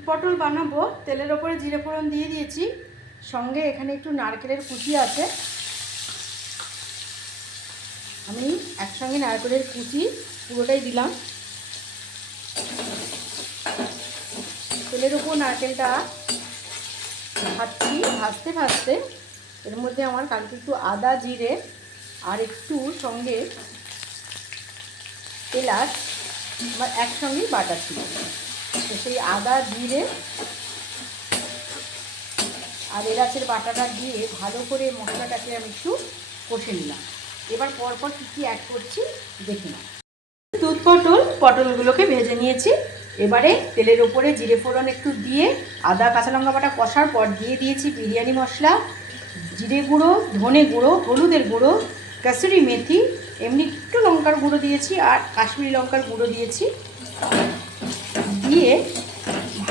পটল বানাবো, তেলের ওপরে জিরে ফোড়ন দিয়ে দিয়েছি, সঙ্গে এখানে একটু নারকেলের কুচি আছে। আমি একসঙ্গে নারকেলের কুচি পুরোটাই দিলাম। তেলের উপর নারকেলটা ভাজতে ভাজতে এর মধ্যে আমার কালকে একটু আদা জিরে আর একটু সঙ্গে এলাচ আমার একসঙ্গেই বাটা ছিল। তো সেই আদা জিরে আর এলাচের বাটাটা দিয়ে ভালো করে মশলাটাকে আমি একটু কষে নিলাম। এবার পরপর কী কী অ্যাড করছি দেখে নাও। দুধ পটলগুলোকে ভেজে নিয়েছি। এবারে তেলের ওপরে জিরে ফোড়ন একটু দিয়ে আদা কাঁচা লঙ্কা বাটা কষার পর দিয়ে দিয়েছি বিরিয়ানি মশলা, জিরে গুঁড়ো, ধনে গুঁড়ো, হলুদের গুঁড়ো, কাসুরি মেথি, এমনি একটু লঙ্কার গুঁড়ো দিয়েছি আর কাশ্মীরি লঙ্কার গুঁড়ো দিয়েছি। দিয়ে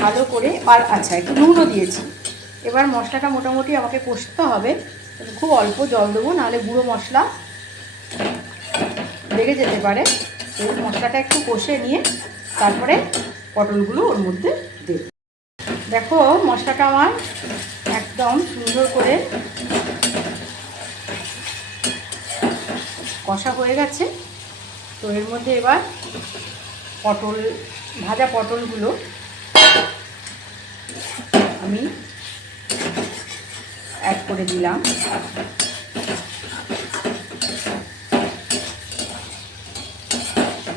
ভালো করে আর আচ্ছা একটু নুনও দিয়েছি। এবার মশলাটা মোটামুটি আমাকে কষতে হবে, খুব অল্প জল দেবো, নাহলে গুঁড়ো মশলা লেগে যেতে পারে। এই মশলাটা একটু কষে নিয়ে তারপরে পটলগুলো ওর মধ্যে দেব। দেখো মশলাটা আমার একদম সুন্দর করে কষা হয়ে গেছে। তো এর মধ্যে এবার ভাজা পটলগুলো আমি অ্যাড করে দিলাম।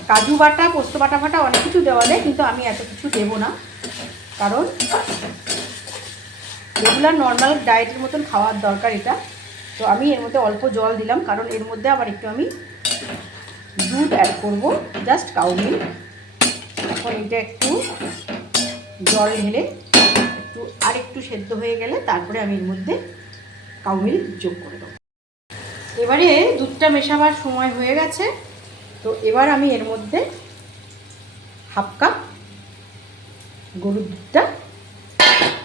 কাজু বাটা, পোস্ত বাটা ফাটা অনেক কিছু দেওয়া যায়, কিন্তু আমি এত কিছু দেবো না, কারণ রেগুলার নর্মাল ডায়েটের মতন খাওয়ার দরকার এটা। তো আমি এর মধ্যে অল্প জল দিলাম, কারণ এর মধ্যে আবার একটু আমি দুধ অ্যাড করব, জাস্ট কাউ মিল্ক। এখন এটা একটু জল ঢেলে আরেকটু সেদ্ধ হয়ে গেলে তারপরে আমি এর মধ্যে কাউ মিল্ক যোগ করে দেবো। এবারে দুধটা মেশাবার সময় হয়ে গেছে। তো এবার আমি এর মধ্যে হাফ কাপ গরুর দুধটা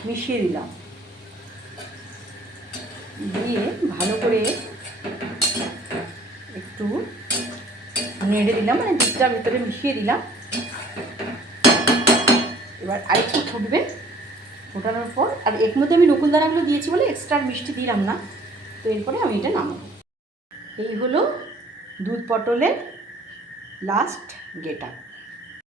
মিশিয়ে দিলাম, দিয়ে ভালো করে একটু নেড়ে দিলাম, মানে দুধটার ভিতরে মিশিয়ে দিলাম। এবার আরেকটু ফুটবে, ফোটানোর পর আর এর মধ্যে আমি নকুল দানাগুলো দিয়েছি বলে এক্সট্রা মিষ্টি দিলাম না। তো এরপরে আমি এটা নামাবো। এই হলো দুধ পটলের লাস্ট গেট আপ।